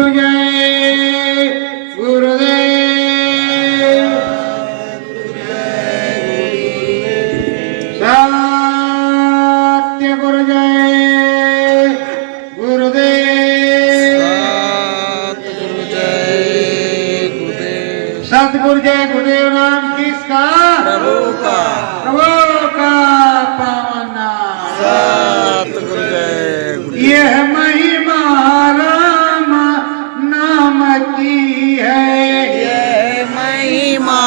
गुरु जय गुरुदेव सत्य गुरु जय गुरुदेव सतगुरु जय गुरुदेव नाम किसका? प्रभु का। प्रभु का पावन नाम। सतगुरु जय गुरुदेव। यह महिमा राम नाम की है। यह महिमा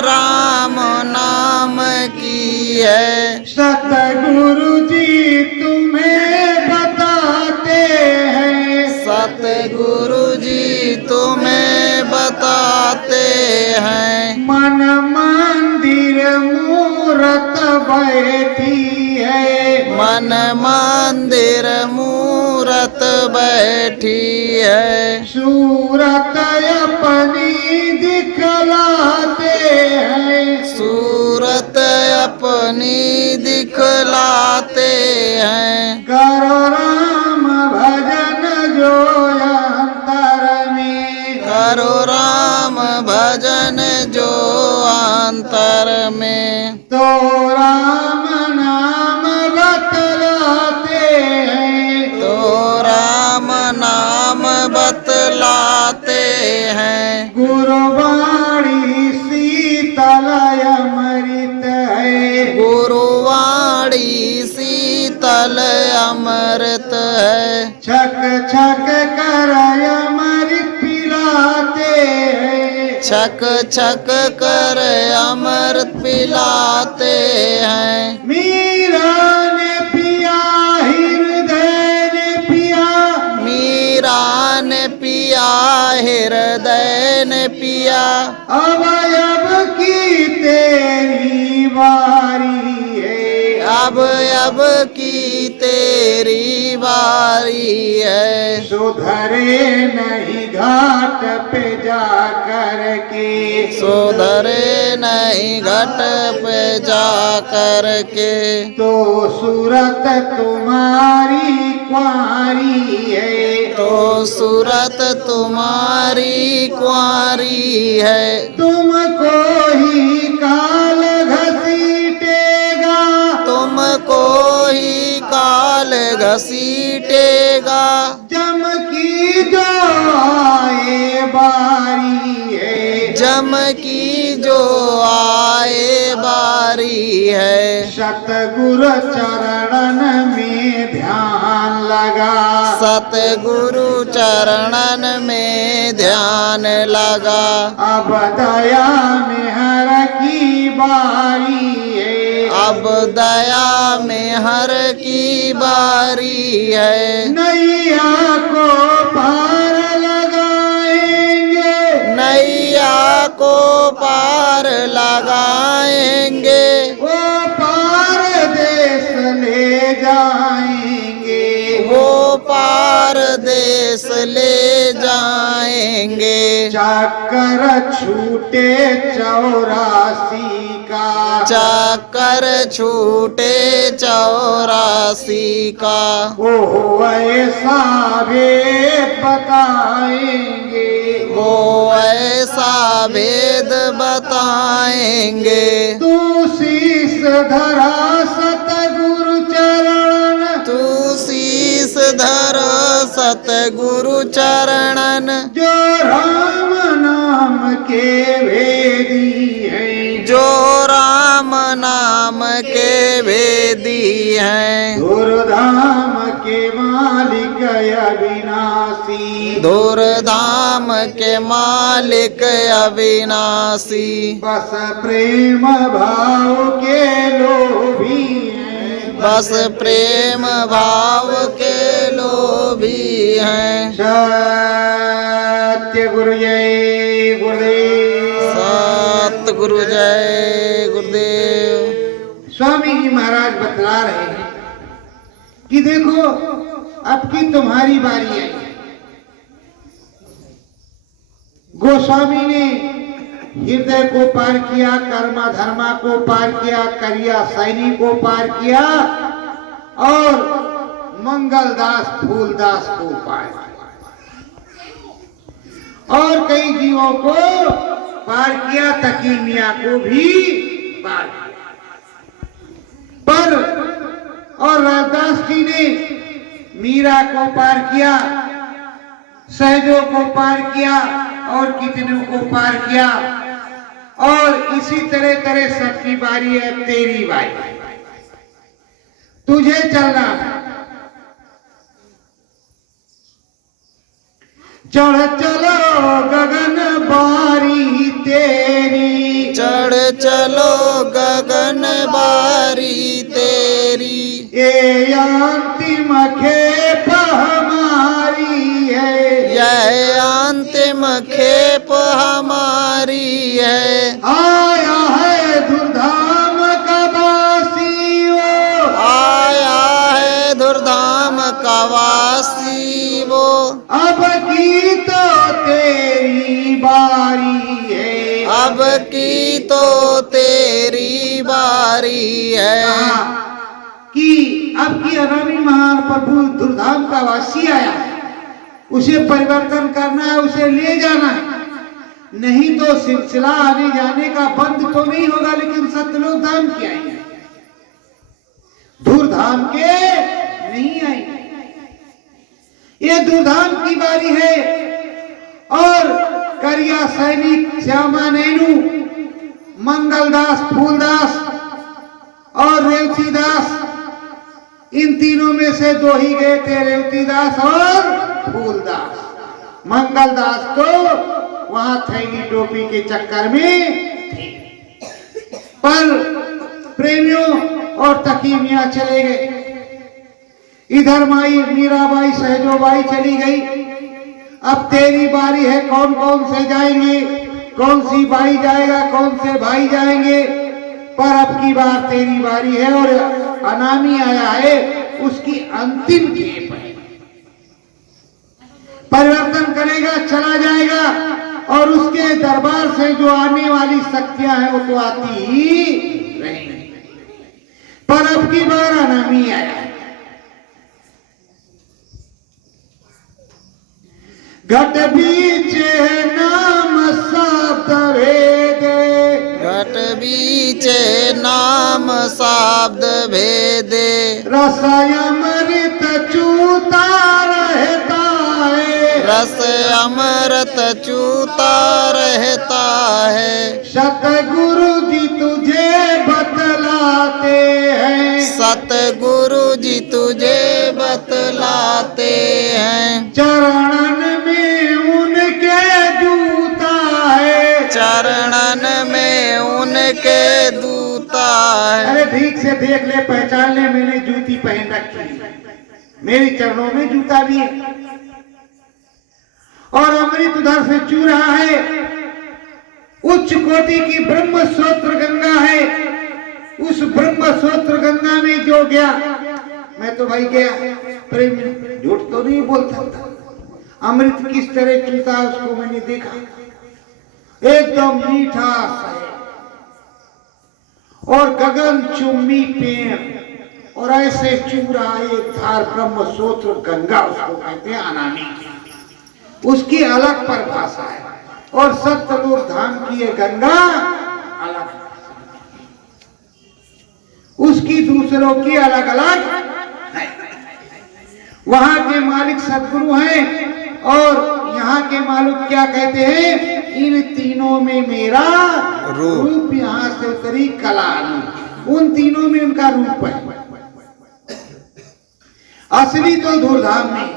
राम नाम की है। सतगुरु जी तुम्हें बताते हैं। सतगुरु जी तुम्हें बताते हैं। मन मंदिर मूरत बैठी है। मन मंदिर मूरत बैठी है। सूरत अपनी दिखलाते हैं। सूरत अपनी दिखलाते हैं। करो राम भजन जो अंतर में। करो राम भजन जो अंतर में। तो राम नाम बतलाते हैं। तो राम नाम बतलाते हैं। गुरुवाणी शीतल अमृत है। गुरुवाणी शीतल अमृत है। छक छक कर अमृत पिलाते हैं। छक छक कर अमृत पिलाते हैं। मीरा ने पिया हृदय ने पिया। मीरा ने पिया हृदय ने पिया। अब की तेरी बारी है। अब की तेरी बारी है। सुधरे नहीं घाट पे जा कर के। सुधरे नहीं घट पे जा कर के। तो सूरत तुम्हारी कुंवारी है। तो सूरत तुम्हारी कुंवारी है। तुमको ही काल घसीटेगा। तुमको ही काल घसीटेगा। जम की जो आए बारी है। जम की जो आए बारी है। सतगुरु चरणन में ध्यान लगा। सतगुरु चरणन में ध्यान लगा। अब दया में हर की बारी है। अब दया में हर की बारी है। नैया को पार लगाएंगे। नैया को पार लगाएंगे। वो पार देश ले जाएंगे। वो पार देश ले जाएंगे। चक्कर छूटे 84 का। चक्कर छूटे 84 का। वो ऐसा भेद बताएंगे। वो ऐसा भेद बताएंगे। तू शीस धरा सतगुरु चरणन। तू शीस धर सतगुरु चरणन। जो राम नाम के वेदी है। जो राम नाम के वेदी हैं। धुरधाम के मालिक अविनाशी। धुरधाम के मालिक अविनाशी। बस प्रेम भाव के लोभी हैं। बस प्रेम भाव के लोभी हैं। सत्य गुरु जय गुरुदेव। सतगुरु जय गुरुदेव। स्वामी जी महाराज बतला रहे हैं कि देखो अब की तुम्हारी बारी है। गोस्वामी ने हृदय को पार किया, कर्मा धर्मा को पार किया, करिया सैनी को पार किया और मंगलदास फूलदास को पार किया। और कई जीवों को पार किया, तकी मियां को भी पार किया। पर और रविदास जी ने मीरा को पार किया, सहजों को पार किया और कितनों को पार किया। और इसी तरह तरह सबकी बारी है, तेरी बारी, तुझे चलना है। चढ़ चलो गगन बारी तेरी, चढ़ चलो गगन बारी तेरी, ये अंतिम खेप हमारी है, यह अंतिम खेप हमारी है। आया है धुरधाम का वासी वो, आया है धुरधाम का वासी वो, अब की तो तेरी बारी है, अब की तो तेरी बारी है। कि अब की अनामी महान प्रभु धुरधाम का वासी आया, उसे परिवर्तन करना है, उसे ले जाना है। नहीं तो सिलसिला आने जाने का बंद तो नहीं होगा, लेकिन सतलोक धाम की आएंगे, धुरधाम के नहीं आएंगे। ये धुरधाम की बारी है। और करिया सैनिक, श्यामा नैनू, मंगलदास, फूलदास और रेवतीदास, इन तीनों में से दो ही गए थे, रेवतीदास और फूलदास। मंगलदास तो वहां थैली टोपी के चक्कर में थे, पर प्रेमियों और तकी मियां चले गए। इधर माई मीराबाई सहजोबाई चली गई। अब तेरी बारी है, कौन कौन से जाएंगे, कौन सी बाई जाएगा, कौन से भाई जाएंगे। पर अब की बार तेरी बारी है और अनामी आया है, उसकी अंतिम खेप है। परिवर्तन करेगा, चला जाएगा और उसके दरबार से जो आने वाली शक्तियां हैं वो तो आती ही रहेंगी। पर अब की बार अनामी आया है। घट बीचे नाम शब्द भेदे, घट बीचे नाम शब्द भेदे, रस अमृत चूता रहता है, रस अमृत चूता रहता है। सतगुरु जी तुझे बतलाते हैं, सतगुरु जी तुझे बतलाते हैं। चरणन में उनके जूता है, चरणन में उनके दूता है। अरे ठीक से देख ले, पहचान ले, मैंने जूती पहन रखी है, मेरे चरणों में जूता भी है। और अमृत उधर से चू रहा है, उच्च कोटि की ब्रह्म स्रोत्र गंगा है। उस ब्रह्म स्रोत्र गंगा में जो गया, मैं तो भाई गया, प्रेम झूठ तो नहीं बोल सकता। अमृत किस तरह चूता उसको मैंने देखा, एकदम मीठा सा है और गगन चुम्मी पेड़, और ऐसे चू रहा एक धार ब्रह्म स्रोत्र गंगा, उसको कहते हैं अनामी। उसकी अलग परिभाषा है और सतलोक धाम की ये गंगा अलग, उसकी दूसरों की अलग अलग है। वहां के मालिक सदगुरु हैं और यहाँ के मालिक क्या कहते हैं, इन तीनों में मेरा रूप यहाँ से उतरी कला, उन तीनों में उनका रूप है। असली तो धुरधाम में।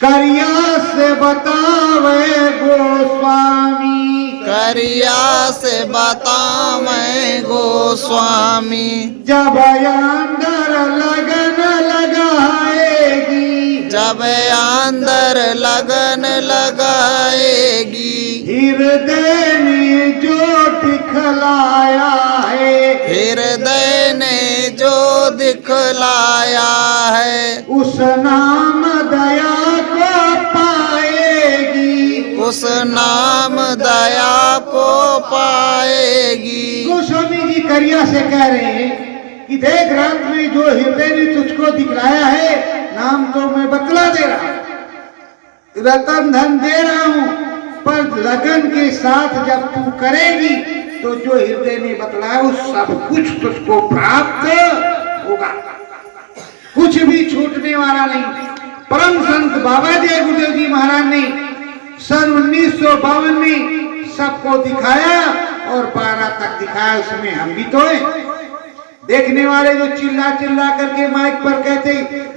करिया से बतावे गोस्वामी, करिया से बतावे गोस्वामी, जब अंदर लगन लगाएगी, जब अंदर लगन लगाएगी, हृदय ने जो दिखलाया है, हृदय ने जो दिखलाया है, उस नाम दया को पाएगी, उस नाम दया को पाएगी। गोस्वामी जी करिया से कह रहे हैं कि देख रात में जो हृदय ने तुझको दिखलाया है, नाम तो मैं बतला दे रहा हूं, रतन धन दे रहा हूं, पर लगन के साथ जब तू करेगी तो जो हृदय ने बतलाया वो सब कुछ तुझको प्राप्त होगा, कुछ भी छूटने वाला नहीं। परम संत बाबा जय गुरुदेव जी महाराज ने सन 1952 में सबको दिखाया और 12 तक दिखाया, उसमें हम भी तो हैं। देखने वाले जो चिल्ला चिल्ला करके माइक पर कहते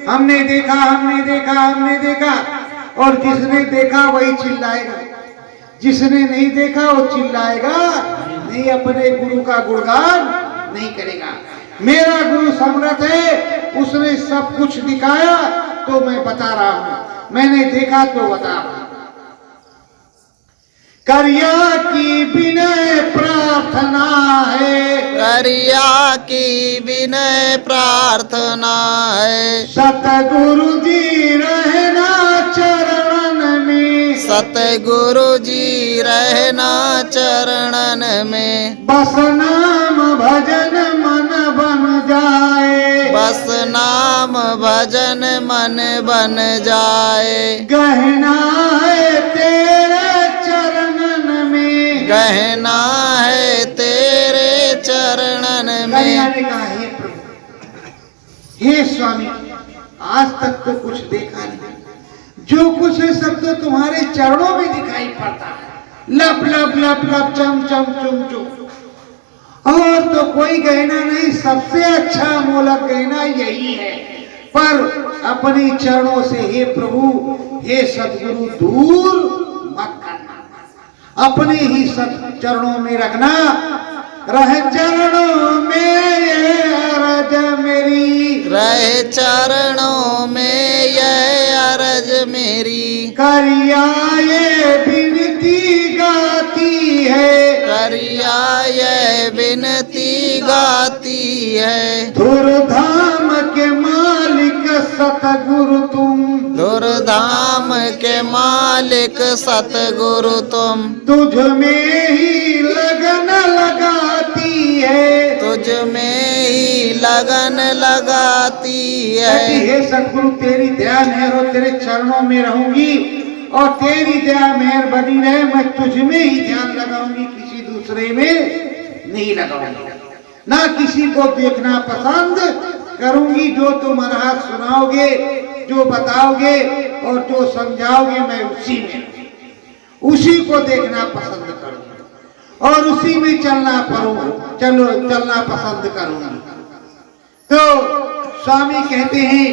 हमने देखा हमने देखा हमने देखा, और जिसने देखा वही चिल्लाएगा, जिसने नहीं देखा वो चिल्लाएगा नहीं, अपने गुरु का गुणगान नहीं करेगा। मेरा गुरु समर्थ है, उसने सब कुछ दिखाया तो मैं बता रहा हूं, मैंने देखा तो बता रहा हूं। करिया की विनय प्रार्थना है, करिया की विनय प्रार्थना है, सतगुरु जी रहना चरणन में, सतगुरु जी रहना चरणन में, बस नाम भजन मन बन जाए, बस नाम भजन मन बन जाए, गहना है तेरे चरणन में, गहना है तेरे चरणन कन्या में। ने कहा हे प्रभु, हे स्वामी, आज तक तो कुछ देखा नहीं, जो कुछ है सब तो तुम्हारे चरणों में दिखाई पड़ता है, लप लप लप लप चम चम चुम चुम, और तो कोई गहना नहीं, सबसे अच्छा मोलक गहना यही है। पर अपने चरणों से हे प्रभु हे सदगुरु दूर मत करना, अपने ही सद चरणों में रखना, रह चरणों में ये अरज मेरी, रहे चरणों में यह अरज मेरी, करिया ये विनती गाती है, करिया यह विनती गाती है, धुरधाम के मालिक सतगुरु तुम, दुर्धाम के मालिक सतगुरु तुम, तुझ में ही लगन लगाती है, तुझ में ही लगन लगाती कहती है। हे सतगुरु तेरी दया मेहर और तेरे चरणों में रहूंगी, और तेरी दया मेहर बनी रहे, मैं तुझ में ही ध्यान लगाऊंगी, किसी दूसरे में नहीं लगाऊंगी, ना किसी को देखना पसंद करूंगी। जो तुम अरहत सुनाओगे, जो बताओगे और जो समझाओगे, मैं उसी में उसी को देखना पसंद करूंगा और उसी में चलना चलना पसंद करूंगी। तो स्वामी कहते हैं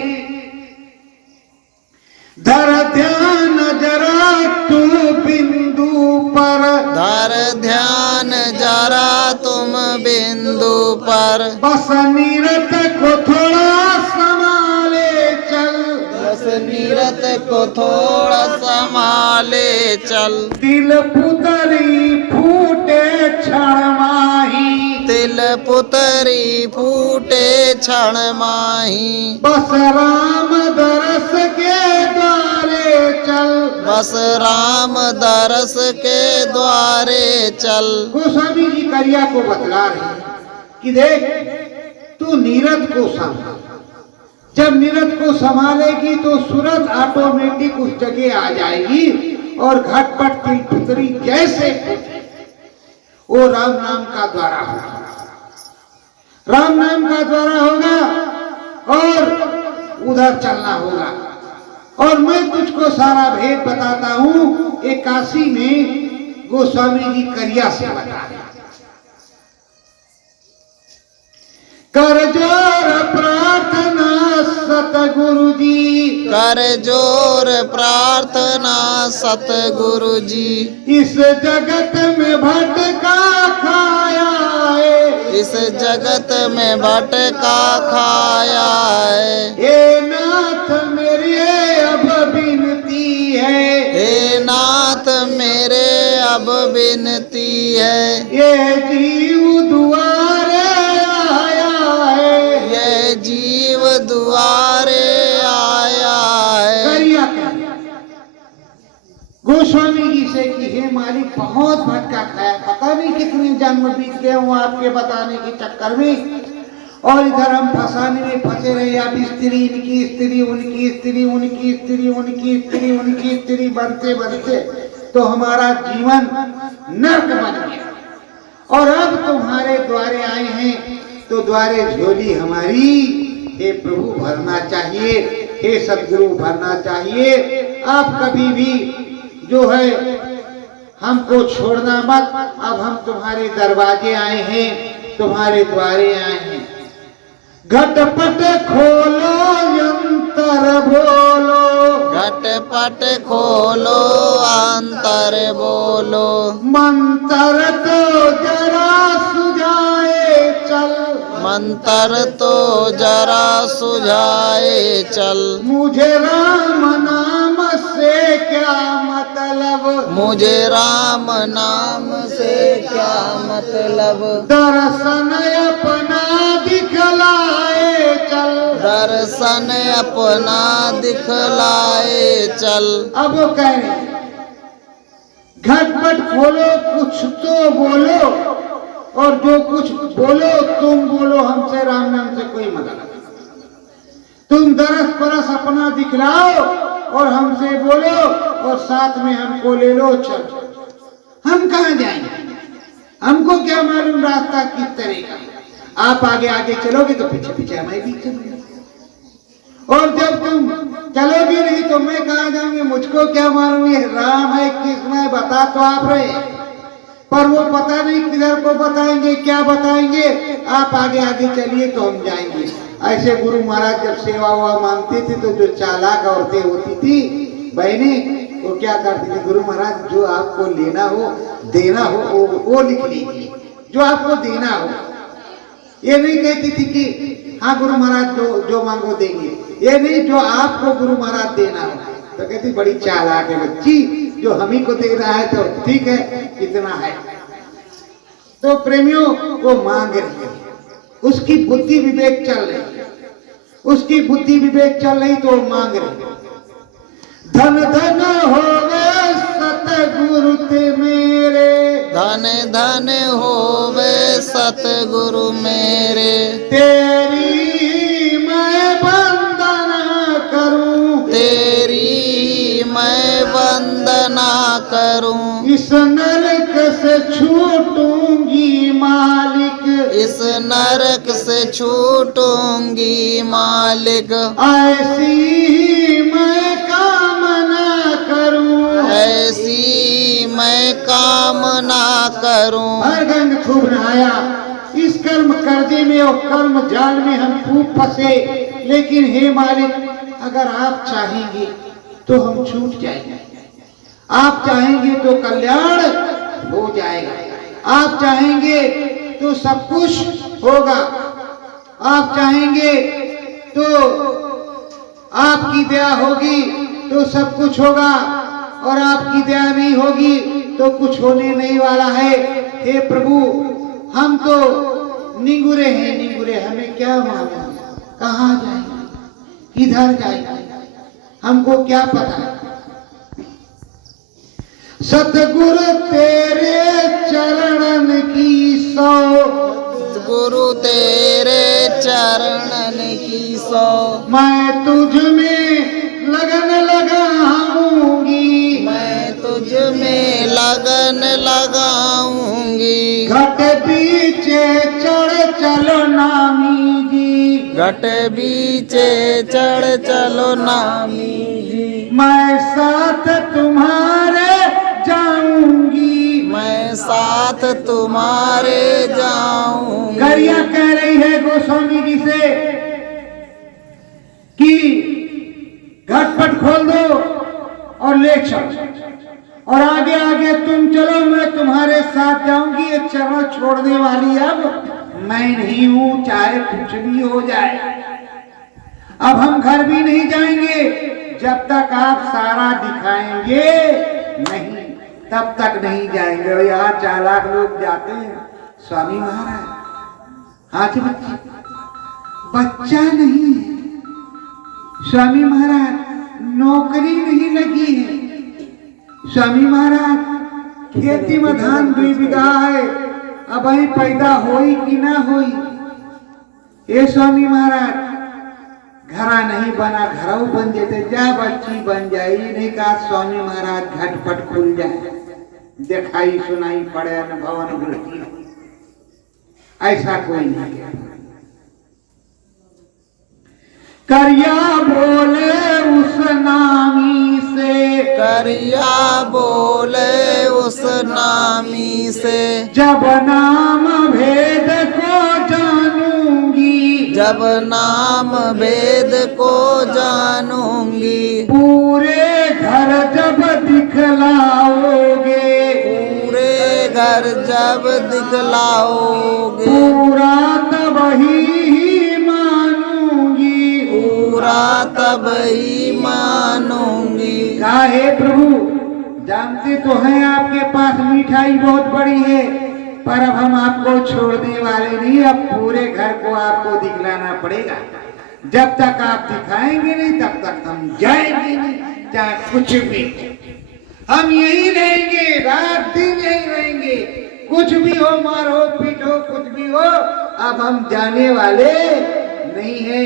धर ध्यान जरा तू बिंदु पर, धर ध्यान जरा तुम बिंदु पर, बस नीरत को थोड़ा संभाले चल, बस नीरत को थोड़ा संभाले चल, दिल पुतरी फूटे क्षण माही, तिल पुतरी फूटे क्षण माही, बस राम दरस के द्वारे चल, बस राम दरस के द्वारे चल। गोस्वामी जी करिया को बतला रहे हैं कि देख तू नीरद को संभाल, जब नीरद को संभालेगी तो सूरत ऑटोमेटिक उस जगह आ जाएगी, और घटपट तिल पुतरी जैसे वो राम नाम का द्वारा होगा, राम नाम का द्वारा होगा और उधर चलना होगा। और मैं तुझको सारा भेद बताता हूं, एक काशी में गोस्वामी जी करिया से बता रहे, कर जोर प्रार्थना सतगुरु जी, कर जोर प्रार्थना सतगुरु जी, इस जगत में भटका खाया है, इस जगत में भटका खाया है। हे नाथ मेरी अब विनती है, हे नाथ मेरे अब विनती है, ये जीव दुआरे आया है, ये जीव दुआरे आया है। करिया गोस्वामी जी से कि हे मालिक बहुत भटका खाया, पता नहीं कितने जन्म बीत गए हूँ आपके बताने के चक्कर में, और इधर हम फंसाने में फंसे रहे। अब स्त्री इनकी स्त्री उनकी स्त्री उनकी स्त्री उनकी स्त्री उनकी स्त्री बनते बनते तो हमारा जीवन नर्क बन गया। और अब तुम्हारे द्वारे आए हैं तो द्वारे झोली हमारी हे प्रभु भरना चाहिए, हे सदगुरु भरना चाहिए। आप कभी भी जो है हमको छोड़ना मत। अब हम तुम्हारे दरवाजे आए हैं, तुम्हारे द्वारे आए हैं। घटपट खोलो अंतर बोलो, घटपट खोलो अंतर बोलो, मंत्र तो जरा सुझाए चल, मंत्र तो जरा सुझाए चल। मुझे राम नाम से क्या मतलब, मुझे राम नाम से क्या मतलब, दर्शन अपना दिखलाए चल, दर्शन अपना दिखलाए चल। अब वो कह रहे हैं घटपट खोलो, कुछ तो बोलो, और जो कुछ बोलो तुम बोलो, हमसे राम नाम से कोई मतलब नहीं। तुम दरस परस अपना दिखलाओ और हमसे बोलो और साथ में हमको ले लो चल। हम कहाँ जाएंगे, हमको क्या मालूम रास्ता किस तरह का। आप आगे आगे चलोगे तो पीछे पीछे हमें भी चलोगे, और जब तुम चलोगे नहीं तो मैं कहाँ जाऊंगी, मुझको क्या मालूम ये राम है कृष्ण है, बता तो आप रहे, पर वो पता नहीं किधर को बताएंगे क्या बताएंगे। आप आगे आगे चलिए तो हम जाएंगे। ऐसे गुरु महाराज जब सेवा हुआ मांगते थे तो जो चालाक औरतें होती थी बहनें, वो क्या करती थी, गुरु महाराज जो आपको लेना हो देना हो वो लिख लीजिए, जो आपको देना हो। ये नहीं कहती थी कि हाँ गुरु महाराज जो मांगो देंगे, ये नहीं, जो आपको गुरु महाराज देना हो। तो कहती बड़ी चालाक है बच्ची, जो हम ही को दे रहा है तो ठीक है कितना है। तो प्रेमियों वो मांग रही है, उसकी बुद्धि विवेक चल रही है, उसकी बुद्धि विवेक चल रही तो वो मांग रही है। धन धन होवे सतगुरु ते मेरे, धन धन होवे सतगुरु मेरे, तेरी मैं वंदना करूं, तेरी मैं वंदना करूं। इस नरक से छूटूंगी मालिक, इस नरक से छूटूंगी मालिक, ऐसी ही मैं कामना करूं, ऐसी मैं कामना करूं। हर गंग खूब नहाया, इस कर्म कर्जे में और कर्म जाल में हम खूब फंसे, लेकिन हे मालिक अगर आप चाहेंगे तो हम छूट जाएंगे, आप चाहेंगे तो कल्याण हो जाएगा, आप चाहेंगे तो सब कुछ होगा, आप चाहेंगे तो आपकी दया होगी तो सब कुछ होगा, और आपकी दया नहीं होगी तो कुछ होने नहीं वाला है। हे प्रभु हम तो निगुरे हैं, निगुरे, हमें क्या मालूम कहाँ जाएंगे किधर जाएंगे, हमको क्या पता है। सतगुरु तेरे चरणन की सौ, गुरु तेरे चरणन की सौ, मैं तुझ में लगन लगाऊंगी, मैं तुझ में लगन लगाऊंगी। घट बीचे चढ़ चलो नामी जी, घट बीचे चढ़ चलो नामी जी, मैं साथ तुम्हारे जाऊंगी, मैं साथ तुम्हारे जाऊंगी। गरिया कह रही है गोस्वामी जी से कि घटपट खोल दो और ले चलो, और आगे आगे तुम चलो, मैं तुम्हारे साथ जाऊंगी। ये चरण छोड़ने वाली अब मैं नहीं हूं, चाहे कुछ भी हो जाए। अब हम घर भी नहीं जाएंगे जब तक आप सारा दिखाएंगे नहीं, तब तक नहीं जाएंगे। और यहाँ चालाक लोग जाते हैं, स्वामी महाराज हाँ जी बच्चा नहीं है, स्वामी महाराज नौकरी नहीं लगी है, स्वामी महाराज खेती में धान 2 बीघा है, अब वही पैदा होई कि ना होई। ये स्वामी महाराज घरा नहीं बना घरों बन जेते जा बच्ची बन जाई नहीं का स्वामी महाराज घटपट खुल जाए दिखाई सुनाई पड़े अनुभव अनुभूति ऐसा कोई नहीं। करिया बोले उस नामी से करिया बोले उस नामी से जब नाम भेद को जानूंगी जब नाम भेद को जानूंगी पूरे घर जब दिखलाओगे पूरे घर जब दिखलाओगे पूरा तब ही मानूंगी पूरा तब ही मानूंगी। काहे प्रभु जानते तो हैं आपके पास मिठाई बहुत बड़ी है पर अब हम आपको छोड़ने वाले नहीं अब पूरे घर को आपको दिखलाना पड़ेगा। जब तक आप दिखाएंगे नहीं तब तक हम जाएंगे नहीं चाहे कुछ भी हम यही रहेंगे रात दिन यही रहेंगे कुछ भी हो मारो पीटो कुछ भी हो अब हम जाने वाले नहीं है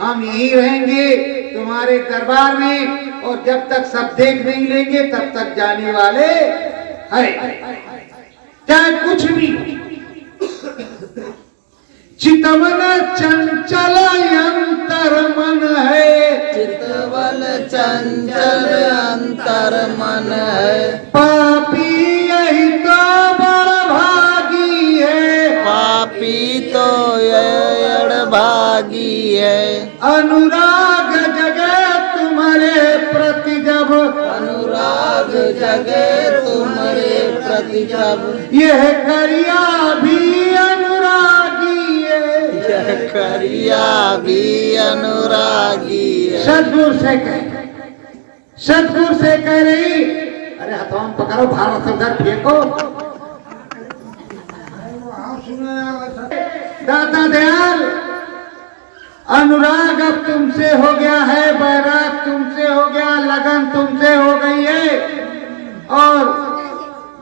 हम यही रहेंगे तुम्हारे दरबार में और जब तक सब देख नहीं लेंगे तब तक जाने वाले है चाहे कुछ भी। चितवन चंचल अंतर मन है चितवल चंचल अंतर मन है पापी यही तो बड़भागी है पापी तो ये भागी है अनुराग जगे तुम्हारे प्रति जब अनुराग जगे तुम्हारे प्रति जब यह करिया भी अनुरागी है यह करिया भी अनुरागी है। सतगुरु से कह रही अरे हथौन पकड़ो भारत से उधर फेंको दाता दयाल अनुराग अब तुमसे हो गया है बैराग तुमसे हो गया लगन तुमसे हो गई है और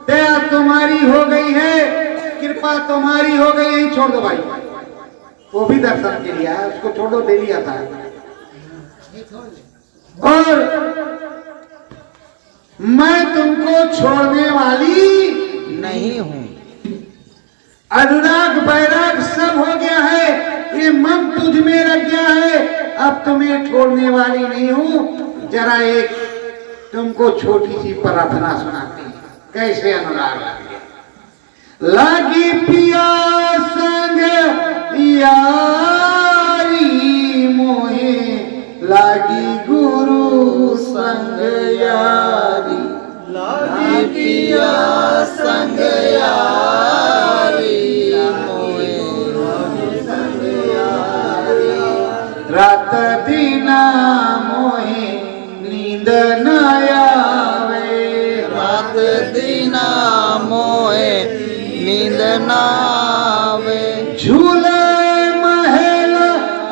दया तुम्हारी हो गई है कृपा तुम्हारी हो गई है छोड़ दो भाई वो भी दर्शन के लिए है उसको छोड़ दो डेली आता है और मैं तुमको छोड़ने वाली नहीं हूँ अनुराग बैराग सब हो गया है ये मन तुझ में रख गया है अब तुम्हें छोड़ने वाली नहीं हूँ जरा एक तुमको छोटी सी प्रार्थना सुनाती कैसे अनुराग लागी पिया संग यारी मोहे लागी गुरु संग यारी लागी पिया संग यारी मोहे संग यारी रात दीना मोहे नींद न आवे रात दीना मोहे नींद नावे झूले महल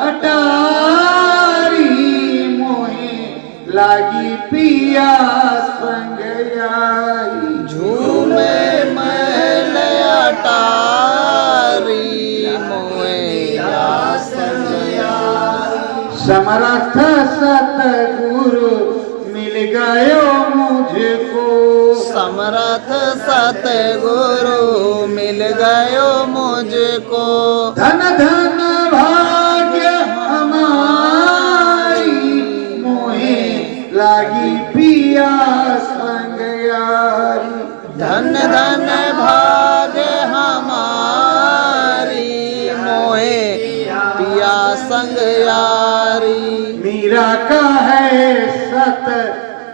अटारी मोहे लागी पिया संग यारी झूमे महल अटारी मोहे संग यारी समर्थ सतगुरु मिल गयो मुझको समर्थ सतगुरु मिल गयो मुझको धन धन भाग्य हमारी मोहे लागी पिया संग यारी धन धन भाग्य हमारी मोहे पिया संग यारी मीरा का है सत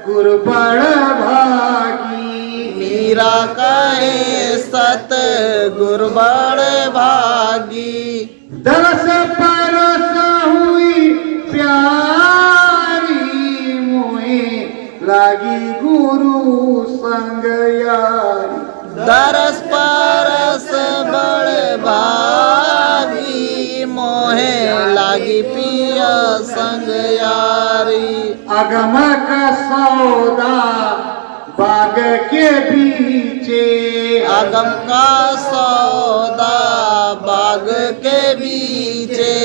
गुरु बड़ भागी मीरा कहे सत गुरु बड़ भागी दरस परस हुई प्यारी मोहे लागी गुरु संग यारी दरस परस बड़ भागी मोहे लागी पिया संग यारी अगम का सौदा बाग के बीचे अगम का सौदा बाग के बीचे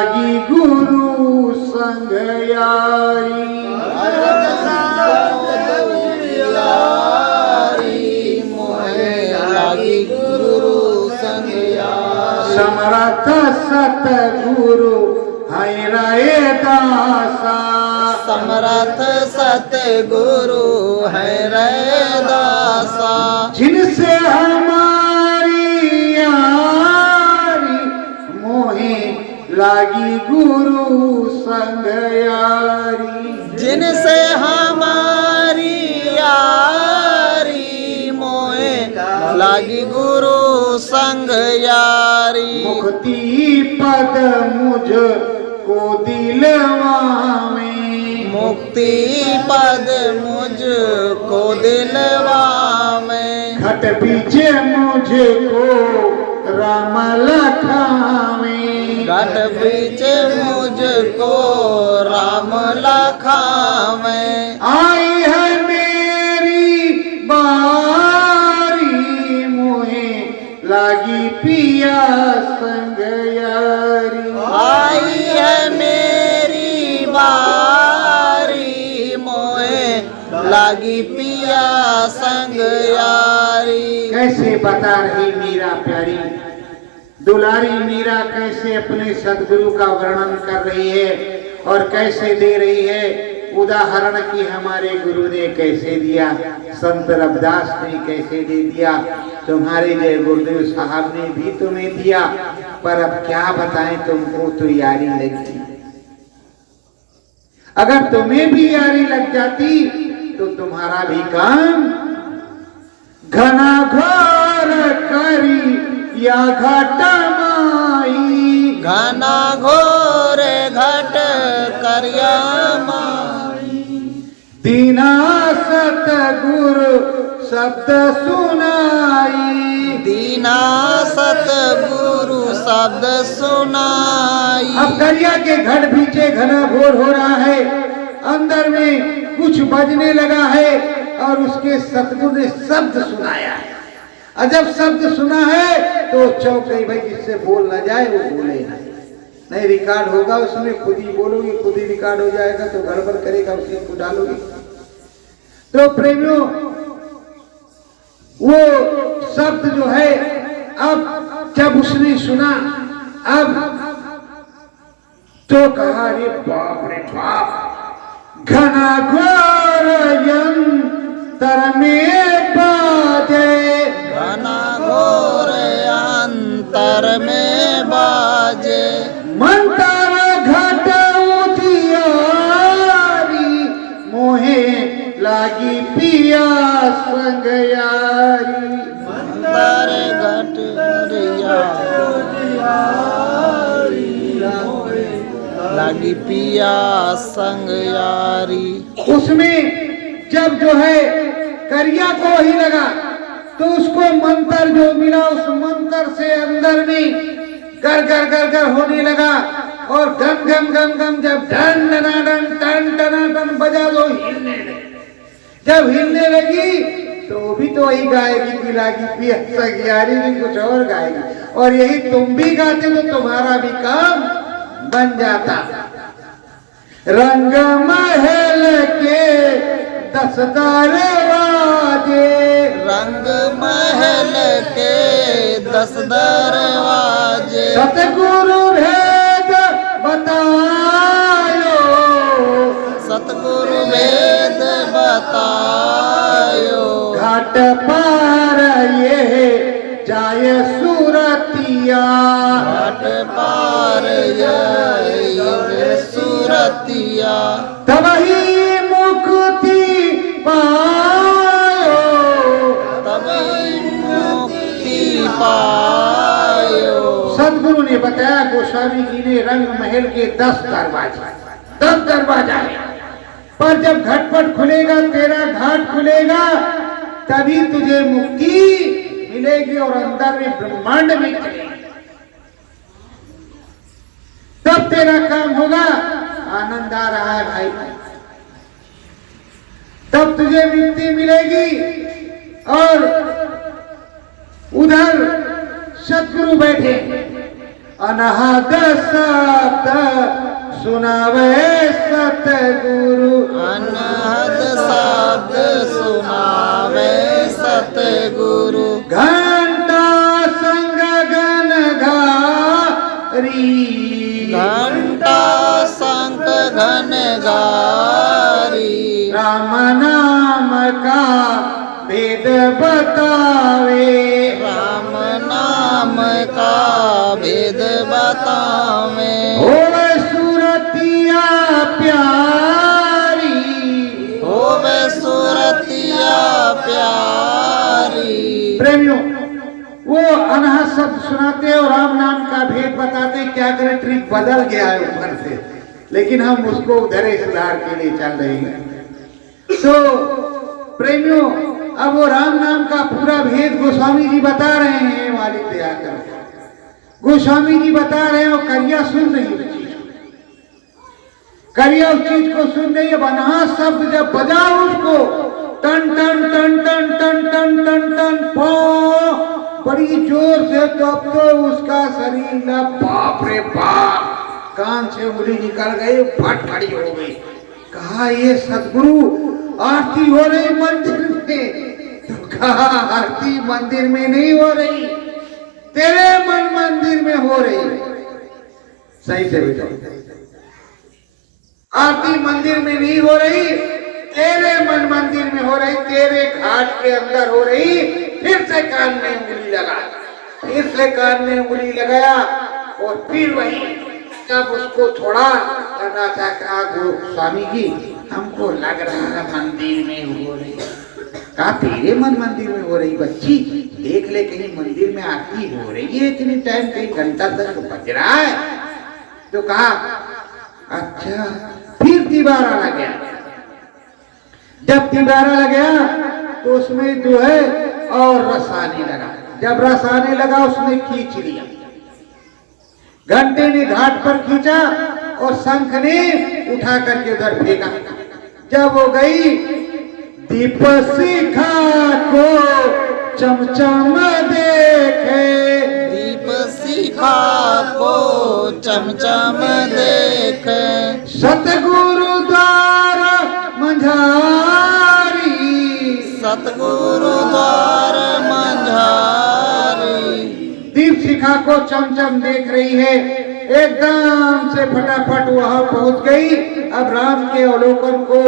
लागी गुरु संग यारी। समर्थ सतगुरु है रे दासा। समर्थ सतगुरु है रे दासा। जिनसे हमारी यारी मोहे लागी गुरु संग यारी। जिनसे हमारी यारी मोहे लागी गुरु संग यारी। मुक्ति पद मुझ को दिलवावे। मुक्ति पद मुझ को दिलवावे। घट बीजे मुझको राम लखावे। घट बीच मुझको राम लखावे। आई है मेरी बारी मोहे लागी पिया संग यारी। आई है मेरी बारी मोहे लागी पिया संग यारी। कैसे बता रही मीरा प्यारी, दुलारी मीरा कैसे अपने सदगुरु का वर्णन कर रही है और कैसे दे रही है उदाहरण की हमारे गुरु ने कैसे दिया, संत रविदास ने कैसे दे दिया, तुम्हारे जय गुरुदेव साहब ने भी तुम्हें दिया। पर अब क्या बताएं, तुमको तो यारी लगी। अगर तुम्हें भी यारी लग जाती तो तुम्हारा भी काम घना घोर करी या घट माई। घना घोर घट करिया माई। दीना सतगुरु शब्द सुनाई। दीना सतगुरु शब्द सुनाई। अब दरिया के घट पीछे घना घोर हो रहा है, अंदर में कुछ बजने लगा है और उसके सतगुरु ने शब्द सुनाया है। और जब शब्द सुना है तो चौक गई, भाई जिससे बोल ना जाए वो बोले नहीं, रिकॉर्ड होगा उसमें, खुद ही बोलोगे, खुद ही रिकॉर्ड हो जाएगा, तो गड़बड़ करेगा उसी को डालोगे। तो प्रेमियों, वो शब्द जो है, अब जब उसने सुना, अब तो कहा रे बाप रे बाप, घना घोर यंत्र में बाजे। घना घोर अंतर में बाजे। मंतर घट उजियारी मोहे लागी पिया संग यारी। मंतर घट लागी पिया संग यारी। उसमें जब जो है करिया को ही लगा तो उसको मंत्र जो मिला, उस मंत्र से अंदर में गर गर गर गर होने लगा और गम गम गम गम जब डन डना डन टन टना टन बजा दो हिलने लगी। जब हिलने लगी तो वो भी तो वही गाएगी कि लागी पिया संग यारी, भी कुछ और गाएगी। और यही तुम भी गाते तो तुम्हारा भी काम बन जाता। रंग महल के 10 दरवाजे। रंग महल के 10 दरवाजे। सतगुरु भेद बतायो। सतगुरु भेद बतायो। घाट पार ये जाय सुरतिया। घाट पार ये सुरतिया। तबही मुक्ति पायो। तभी मुक्ति पायो। सदगुरु ने बताया, गोस्वामी जी ने, रंग महल के 10 दरवाजे, 10 दरवाजा है। पर जब घटपट खुलेगा, तेरा घाट खुलेगा, तभी तुझे मुक्ति मिलेगी और अंदर में ब्रह्मांड में चलेगी, तब तेरा काम होगा। आनंद आ रहा है भाई, तब तुझे मुक्ति मिलेगी। और उधर सतगुरु बैठे अनहद शब्द सुनावे सतगुरु। अनहद शब्द सुनावे सतगुरु। घंटा संग घनघारी, घंटा शंख घनघारी। राम नाम का वेद बतावे, राम नाम का भेद बतावे। होवे सुरतिया प्यारी, होवे सुरतिया प्यारी। प्रेमियों, वो अनहद शब्द सुनाते और राम नाम का भेद बताते। क्या करें, ट्रिक बदल गया है ऊपर से, लेकिन हम उसको उधर ही सुधार के लिए चल रहे हैं। तो प्रेमियों, अब वो राम नाम का पूरा भेद गोस्वामी जी बता रहे हैं वाली तैयार कर। गोस्वामी जी बता रहे हैं और करिया सुन रही है उस चीज को। करिया उस चीज को सुन रही है। अनहद शब्द जब बजा उसको, टन टन टन टन टन टन टन टन पो, बड़ी जोर से, तब तो उसका शरीर ना, बाप रे बाप, कान से उंगली निकल गई, फट खड़ी हो गई। कहा ये सतगुरु आरती हो रही मंदिर में। तो कहा आरती मंदिर में नहीं हो रही, तेरे मन मंदिर में हो रही। सही से बेटा, आरती मंदिर में नहीं हो रही, तेरे मन मंदिर में हो रही, तेरे घाट के अंदर हो रही। फिर से कान में उंगली लगा, फिर से कान में उंगली लगाया और फिर वही जब उसको थोड़ा लगा था, कहा स्वामी जी हमको लग रहा है मंदिर में हो रही। कहा तेरे मन मंदिर में हो रही बच्ची, देख ले कहीं मंदिर में आरती हो रही है, इतनी टाइम कहीं घंटा तक बज रहा है। तो कहा अच्छा। फिर तिबारा लग गया। जब तिबारा लग गया तो उसमें जो है और रस आने लगा। जब रस आने लगा उसने खींच लिया, घंटे ने घाट पर खींचा और शंख ने उठा करके उधर फेंका। जब वो गई, दीप शिखा को चमचम देखे, दीप शिखा को चमचम देखे। सतगुरु द्वार मंझारी, सतगुरु द्वार मंझारी। दीप शिखा को चमचम देख रही है। एकदम से फटाफट वहां पहुंच गई। अब राम के अवलोकन को,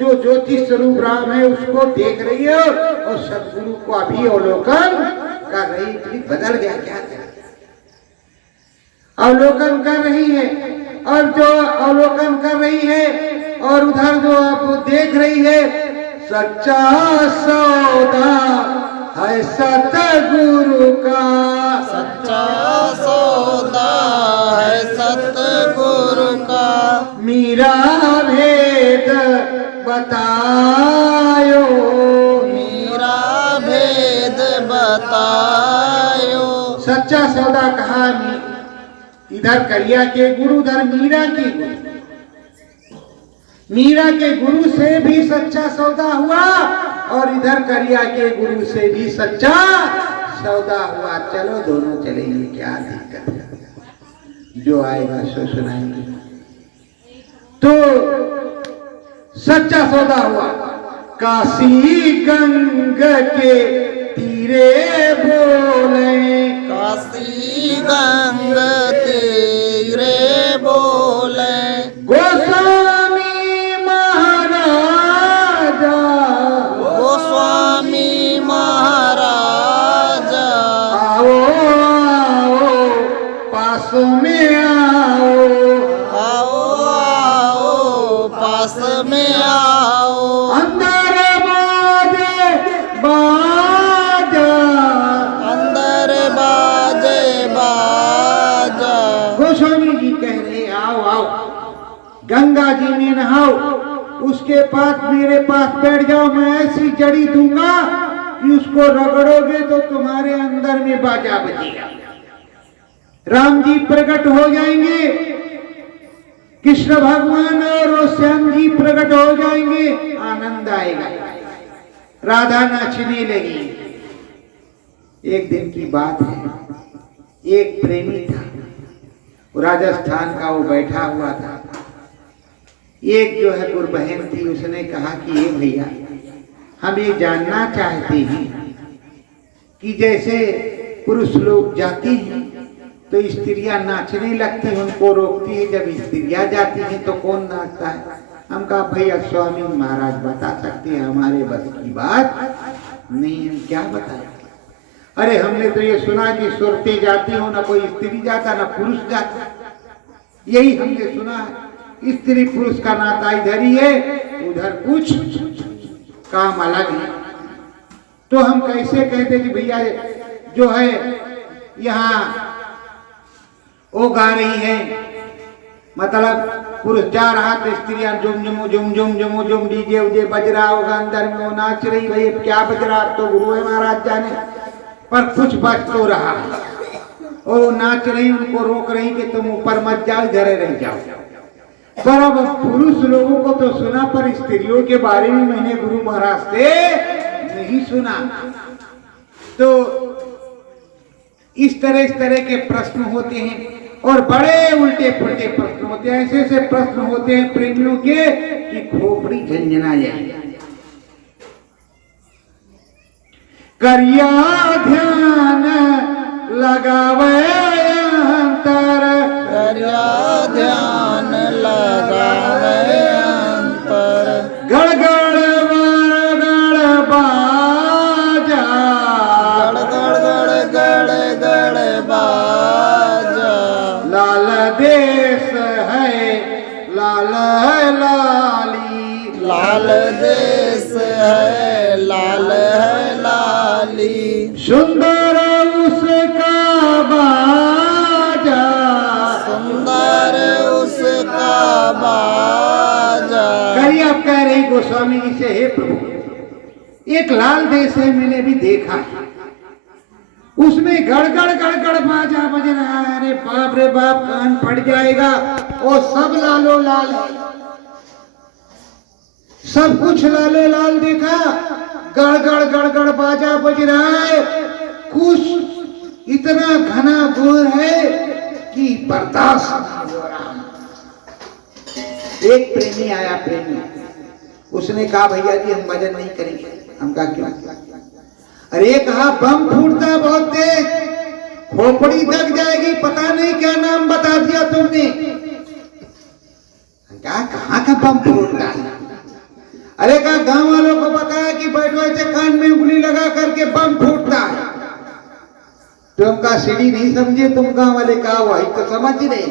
जो ज्योति स्वरूप राम है उसको देख रही है और सतगुरु को अभी अवलोकन कर रही। बदल गया, क्या क्या अवलोकन कर रही है। और जो अवलोकन कर रही है और उधर जो आप देख रही है, सच्चा सौदा है सतगुरु का, सच्चा सौदा है सतगुरु का। मीरा भेद बतायो, मेरा भेद बतायो। सच्चा सौदा कहा। इधर करिया के गुरु, उधर मीरा के गुरु। मीरा के गुरु से भी सच्चा सौदा हुआ और इधर करिया के गुरु से भी सच्चा सौदा हुआ। चलो दोनों चलेंगे, क्या दिक्कत है, जो आएगा सो सुनाएंगे। तो सच्चा सौदा हुआ। काशी गंगा के तीरे बोले, काशी गंगा तीरे बोले। गोस्वामी महाराजा, गोस्वामी महाराजा। आओ आओ पास में आओ, आओ आओ पास में आओ। अंदर बाजे बाजा, अंदर बाजे बाजा। गोस्वामी जी कह रहे आओ आओ, गंगा जी में नहाओ, उसके पास मेरे पास बैठ जाओ। मैं ऐसी जड़ी दूंगा कि उसको रगड़ोगे तो तुम्हारे अंदर में बाजा बजेगा। राम जी प्रकट हो जाएंगे, कृष्ण भगवान और श्याम जी प्रकट हो जाएंगे, आनंद आएगा। राधा नाचने लगी। एक दिन की बात है, एक प्रेमी था, राजस्थान का वो बैठा हुआ था। एक जो है गुरबहन थी, उसने कहा कि ये भैया हम ये जानना चाहते हैं कि जैसे पुरुष लोग जाते हैं तो स्त्रियां नाचने लगती हैं, उनको रोकती है, जब स्त्रियां जाती हैं तो कौन नाचता है? हम कहा भैया स्वामी महाराज बता सकते हैं, हमारे बस की बात नहीं, हम क्या बताएं। अरे हमने तो ये सुना कि सुरतें जाती हो, ना कोई स्त्री जाता ना पुरुष जाता, यही हमने सुना है। स्त्री पुरुष का नाता इधर ही है, उधर कुछ काम अलग है। तो हम कैसे कहते कि भैया जो है यहाँ वो गा रही है, मतलब पुरुष जा रहा तो स्त्रियां जुम जुम जुम जुम जुम जुम डीजे उजे बज रहा होगा, अंदर में वो नाच रही, भाई क्या बज रहा तो गुरु है महाराज जाने, पर कुछ बज तो रहा और वो नाच रही, उनको रोक रही कि तुम ऊपर मत जाओ, इधर रह जाओ। पर अब पुरुष लोगों को तो सुना, पर स्त्रियों के बारे में मैंने गुरु महाराज से नहीं सुना। तो इस तरह के प्रश्न होते हैं और बड़े उल्टे पुल्टे प्रश्न होते हैं, ऐसे ऐसे प्रश्न होते हैं प्रेमियों के कि खोपड़ी झंझना जाए। करिया ध्यान लगावे अंतर, करिया ध्यान लगावे अंतर, गड़गड़ गड़ बाजा, गड़ गड़ गड़ गड़ बाजा, लाल देश है लाल है लाली, लाल देश है लाल है लाली, सुंदर उसका बाजा, सुंदर उसका बाजा। करिए आप कह रही गोस्वामी जी से, हे प्रभु एक लाल देश है, मैंने भी देखा है, उसमें गड़गड़ गड़गड़ बाजा बज रहा है, अरे बाप रे बाप कान फट जाएगा, और सब लालो लाल है, सब कुछ लालो लाल देखा, गड़गड़ गड़गड़ बाजा बज रहा है, कुछ इतना घना घोर है कि बर्दाश्त नहीं हो रहा। एक प्रेमी आया, प्रेमी, उसने कहा भैया जी हम भजन नहीं करेंगे। हम कहा क्यों? अरे कहा बम फूटता बहुत तेज, खोपड़ी दब जाएगी, पता नहीं क्या नाम बता दिया तुमने। कहा कहाँ का बम फूटता है? अरे कहा गांव वालों को बताया कि बैठो ऐसे कान में उंगली लगा करके बम फूटता है। तुम का सीढ़ी नहीं समझे, तुम गांव वाले कहा वही तो समझ रहे।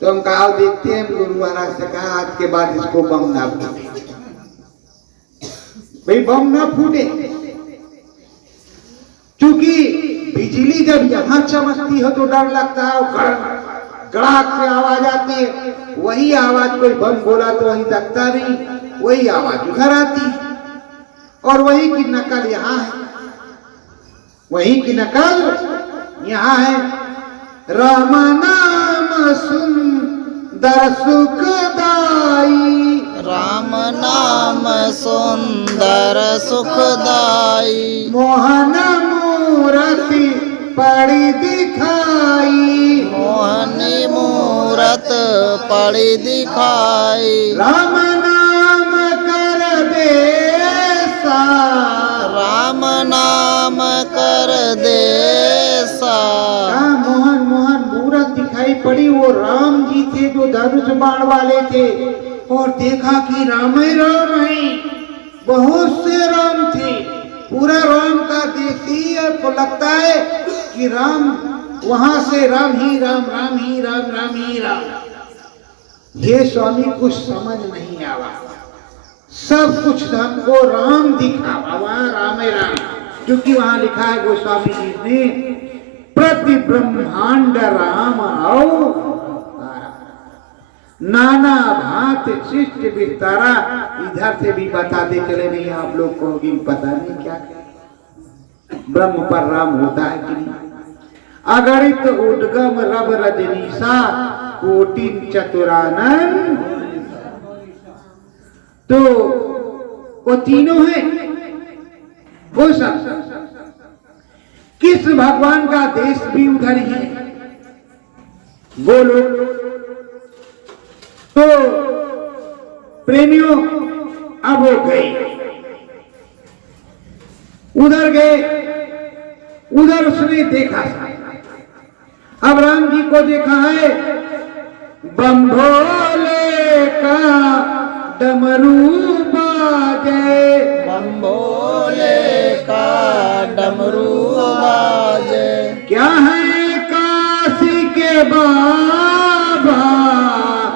तुम कहा देखते हैं, गुरु महाराज से कहा आज के बाद इसको बम ना फूटे, भाई बम ना फूटे, क्योंकि बिजली जब यहां चमकती हो तो डर लगता है, गड़ाक से आवाज आती है, वही आवाज कोई बम बोला तो वही दखता नहीं, वही आवाज उधर आती, और वही की नकल यहाँ है, वही की नकल यहाँ है। राम नाम सुंदर सुखदाई, राम नाम सुंदर सुखदाई, मोहन मूरति पड़ी दिखाई, मोहनी मूरत पड़ी दिखाई, राम नाम कर देसा, राम नाम कर देसा। मोहन मोहन मूरत दिखाई पड़ी, वो राम जी थे जो धनुष बाण वाले थे, और देखा कि राम ही राम है, बहुत से राम थे, पूरा राम का देसी है, तो लगता है कि राम वहां से राम ही राम, राम ही राम, राम ही राम। ये स्वामी कुछ समझ नहीं आवा, सब कुछ हमको राम दिखा, वहां राम है राम, क्योंकि वहां लिखा है गोस्वामी जी ने प्रति ब्रह्मांड राम आओ, नाना भांत शिष्ट विस्तारा। इधर से भी बताते चले, नहीं आप लोग को भी पता नहीं क्या ब्रह्म पर राम होता है कि नहीं। अगणित उद्गम रब रजनीसा कोटिन चतुरानन, तो वो तीनों हैं, वो सब। कृष्ण भगवान का देश भी उधर ही है, बोलो। तो प्रेमियों अब वो गए, उधर गए, उधर उसने देखा, अब राम जी को देखा है बम भोले का डमरू बाजे, बम भोले का डमरू बाजे। क्या है काशी के बाबा,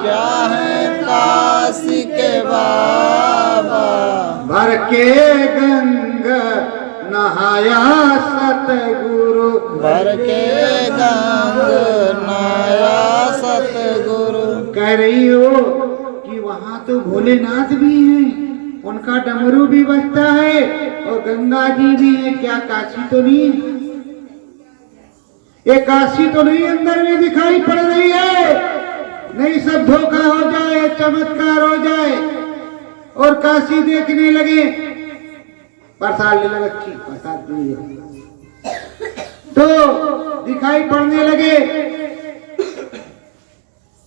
क्या है काशी के बाबा, भर के गंगा नहाया सतगुरु, भर के गंग नया सतगुरु। कह रही हो कि वहां तो भोलेनाथ भी हैं, उनका डमरू भी बजता है और गंगा जी भी है, क्या काशी तो नहीं है? ये काशी तो नहीं अंदर में दिखाई पड़ रही है? नहीं सब धोखा हो जाए, चमत्कार हो जाए और काशी देखने लगे। प्रसाद ले लगा, प्रसाद तो दिखाई पड़ने लगे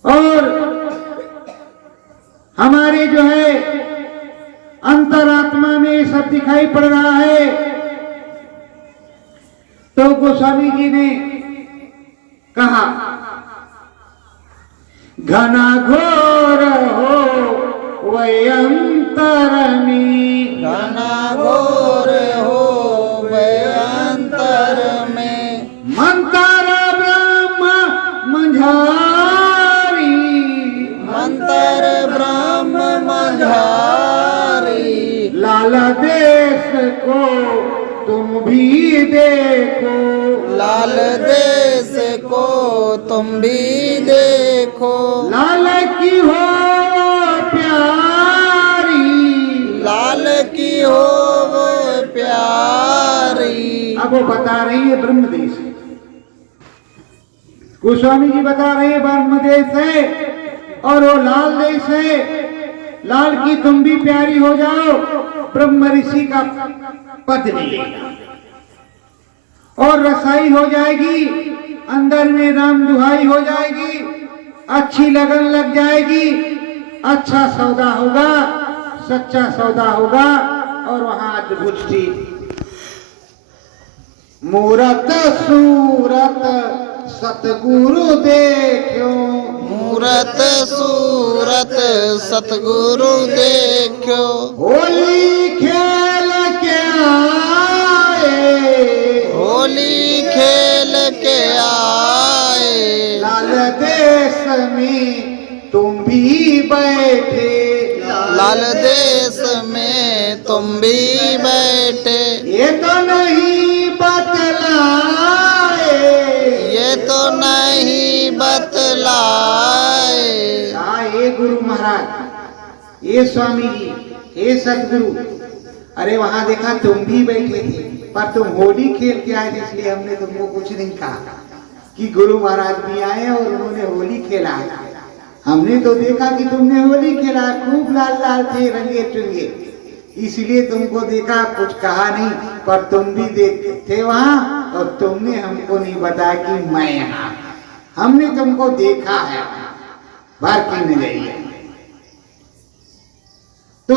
और हमारे जो है अंतरात्मा में सब दिखाई पड़ रहा है। तो गोस्वामी जी ने कहा घना घोर हो वही अंतर में, घना घोर हो अंतर में, मंतर ब्रह्म मंझारी, मंतर ब्रह्म मंझारी। लाल देश को तुम भी देखो, लाल देश को तुम भी देखो, लाल की हो प्यारी, लाल की हो वो प्यारी। अब वो बता रही है ब्रह्म देश, गोस्वामी जी बता रहे हैं ब्रह्म देश है और वो लाल देश है। लाल की तुम भी प्यारी हो जाओ, ब्रह्म ऋषि का पद मिलेगा और रसाई हो जाएगी, अंदर में राम दुहाई हो जाएगी, अच्छी लगन लग जाएगी, अच्छा सौदा होगा, सच्चा सौदा होगा और वहां अद्भुत चीज मूरत सूरत सतगुरु देखो, मूरत सूरत सतगुरु देखो, होली खेल के आए, होली खेल के आए, लाल देश में तुम भी बैठे, लाल देश में तुम भी बैठे। ये तो नहीं बतलाए, ये तो नहीं बतलाए। ये गुरु महाराज, ये स्वामी जी, ये सतगुरु, अरे वहां देखा तुम भी बैठे थे पर तुम होली खेल के आए, इसलिए हमने तुमको कुछ नहीं कहा कि गुरु महाराज भी आए और उन्होंने होली खेला है। हमने तो देखा कि तुमने होली खेला, खूब लाल लाल थे रंगे चुंगे, इसलिए तुमको देखा, कुछ कहा नहीं, पर तुम भी देख थे वहां और तुमने हमको नहीं बताया कि मैं यहाँ, हमने तुमको देखा है भारती नगरिया, तो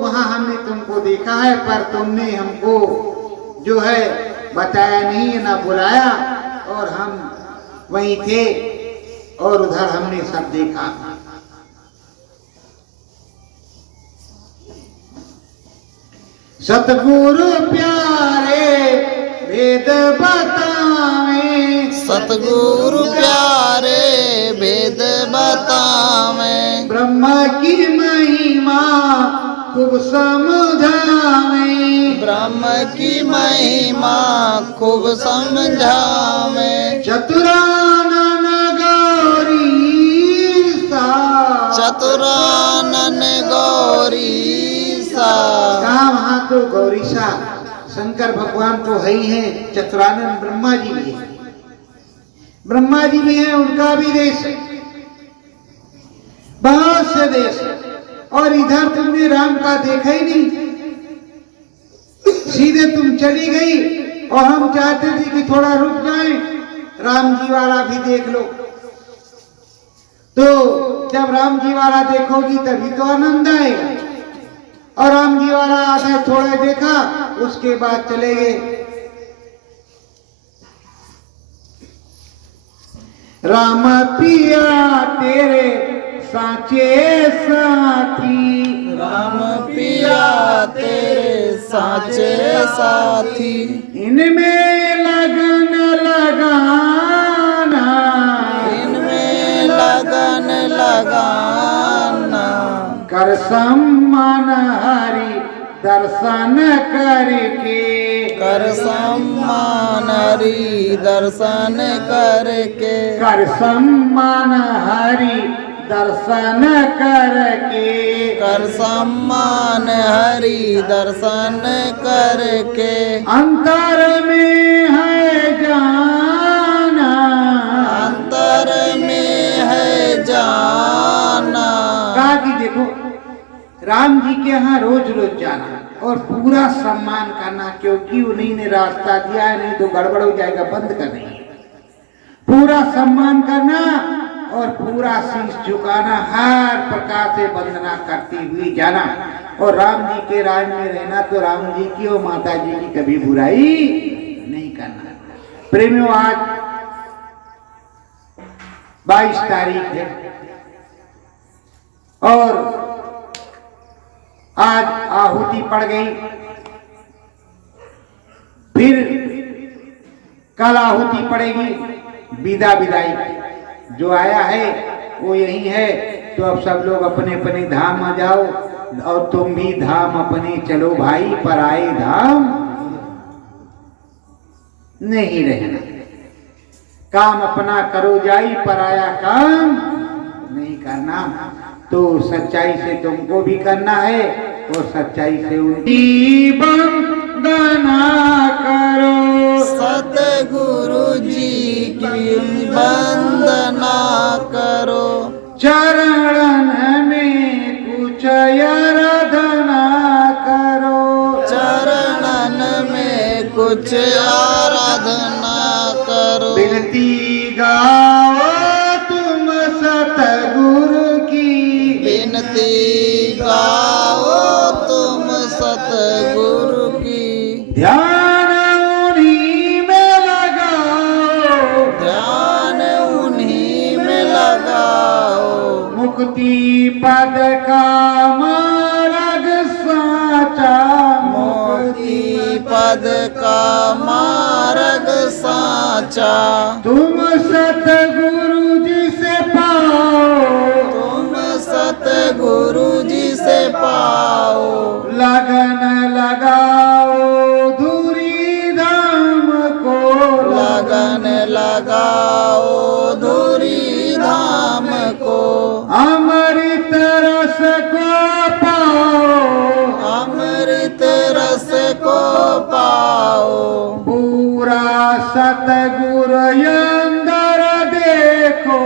वहां हमने तुमको देखा है पर तुमने हमको जो है बताया नहीं, ना बुलाया और हम वहीं थे और उधर हमने सब देखा। सतगुरु प्यारे वेद बतावे, सतगुरु प्यारे वेद बतावे, ब्रह्म की महिमा खूब समझावे, ब्रह्म की महिमा खूब समझावे, चतुरानन गौरी सा, चतुरानन गौरी सा। कहा वहां तो गौरीशा शंकर भगवान तो है ही है, चतुरानन ब्रह्मा जी भी है, ब्रह्मा जी भी है, उनका भी देश है, बहुत से देश है, और इधर तुमने राम का देखा ही नहीं, सीधे तुम चली गई और हम चाहते थे कि थोड़ा रुक जाएं, राम जी वाला भी देख लो, तो जब राम जी वाला देखोगी तभी तो आनंद आएगा। और राम जी वाला आधा थोड़ा देखा, उसके बाद चले गए। राम पिया तेरे साचे साथी, राम पिया तेरे साचे साथी, इनमें लगन लगाना, इनमें लगन लगाना, कर सम्मान हरि दर्शन करके, कर सम्मान हरि दर्शन करके, कर सम्मान हरि दर्शन करके, कर सम्मान हरि दर्शन करके, अंतर में है जाना, अंतर में है जाना। कहा कि देखो राम जी के यहाँ रोज रोज जाना और पूरा सम्मान करना, क्योंकि उन्हीं ने रास्ता दिया है, नहीं तो गड़बड़ हो जाएगा, बंद कर देंगे। पूरा सम्मान करना और पूरा शीश झुकाना, हर प्रकार से वंदना करती हुई जाना और राम जी के राज में रहना। तो राम जी की और माता जी की कभी बुराई नहीं करना। प्रेमियों, आज 22 तारीख है और आज आहुति पड़ गई, फिर कल आहुति पड़ेगी, विदा विदाई जो आया है वो यही है। तो अब सब लोग अपने अपने धाम आ जाओ और तुम भी धाम अपने चलो भाई, पराए धाम नहीं रहना। काम अपना करो जाई, पराया काम नहीं करना। तो सच्चाई से तुमको भी करना है और सच्चाई से उनकी वंदना करो। सतगुरु जी की वंदना करो, चरणन में कुछ आराधना करो, चरणन में कुछ आराधना करो। विनती गाओ तुम सतगुरु की, विनती गाओ तुम सतगुरु की, ध्यान उन्हीं में लगाओ, ध्यान उन्हीं में लगाओ। मुक्ति पद का मार्ग साचा, मुक्ति पद का मार्ग साचा। तुम सतगुरु जी से पाओ, तुम सतगुरु जी से पाओ। लगन लगाओ धूरी धाम को, लगन लगाओ धुरी धाम को। अमृत रस को पाओ, अमृत रस को पाओ। पूरा सतगुरु अंदर देखो,